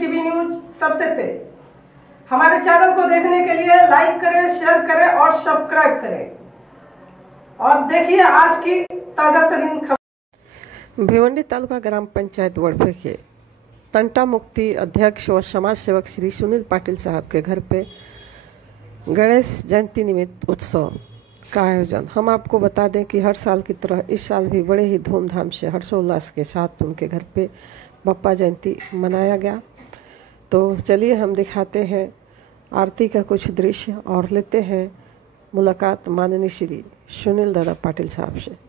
TV news सबसे तेज। हमारे चैनल को देखने के लिए लाइक करें, शेयर करें और सब्सक्राइब करें और देखिए आज की ताजा तरीन खबर। भिवंडी तालुका ग्राम पंचायत वड़फे के तंटा मुक्ति अध्यक्ष व समाज सेवक श्री सुनील पाटिल साहब के घर पे गणेश जयंती निमित्त उत्सव का आयोजन। हम आपको बता दें कि हर साल की तरह इस साल भी बड़े ही धूमधाम से हर्षोल्लास के साथ उनके घर पे बप्पा जयंती मनाया गया। तो चलिए हम दिखाते हैं आरती का कुछ दृश्य और लेते हैं मुलाकात माननीय श्री सुनील दादा पाटिल साहब से।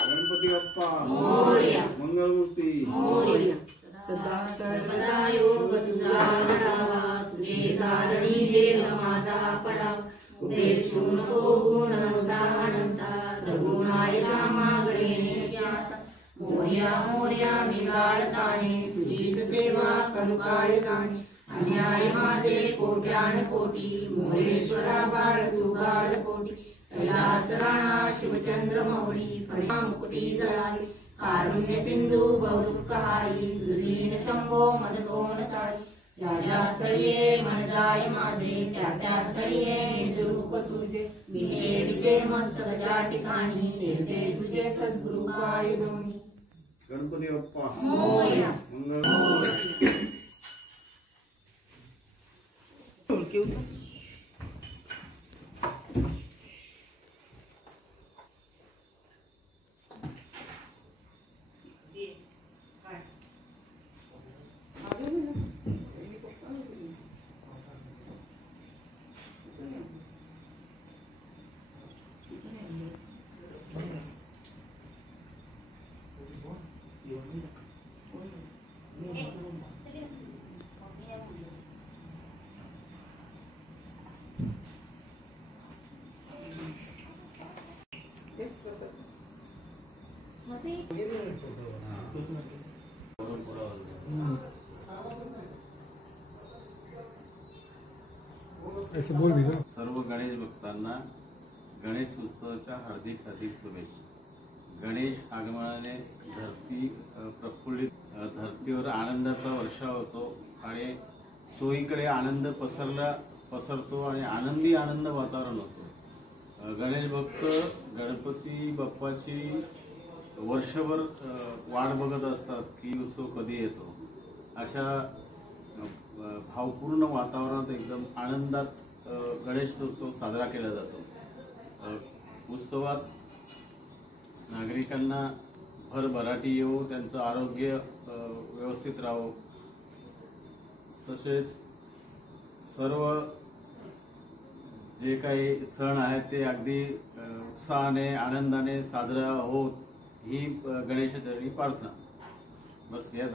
गणपती बाप्पा मोरया, मंगलमूर्ती मोरया, सदा सर्वदा योग तुझा घडावा, तुझे धारणी देव माझा पडाव, उपेक्षू नको गुण नव्हता अनंता, रघुनायका मागणे ज्ञाता. मोरया मोरया मी गाळताने, तुझीच सेवा करू काय जाणे, अन्याय माझे कोट्यान कोटी, मोरेश्वरा बाळ तू गाल कोटी. कैलास राणा शिवचंद्र मौळी, फळा मुकुटी जळाली, कारुण्य सिंधू बहुदुःखहारी, तुझीन शंभो मद दोन ताळी. ज्या ज्या सळिये मन जाय माझे, त्या त्या सळिये निज रूप तुझे, मिटे विटे मस्तक ज्या ठिकाणी, येते तुझे सद्गुरु पाय दोन्ही. गणपती बाप्पा मोरया. मंगलमूर्ती सर्व गणेश भक्तांना गणेश उत्सवाच्या हार्दिक हार्दिक शुभेच्छा. गणेश आगमनाने धरती प्रफुल्लित, धरतीवर आनंदाचा वर्षाव होतो आणि चोहीकडे आनंद पसरतो आणि आनंद वातावरण होतं. गणेश भक्त गणपती बाप्पाची वर्षभर वाट बघत असतात की उत्सव कधी येतो. अशा भावपूर्ण वातावरणात एकदम आनंदात गणेशोत्सव साजरा केला जातो. उत्सवात नागरिकांना भरभराटी येवो, त्यांचं आरोग्य व्यवस्थित राहो, तसेच सर्व जे काही सण आहेत ते अगदी उत्साहाने आनंदाने साजरा होत ही गणेशाचरणी प्रार्थना. बस या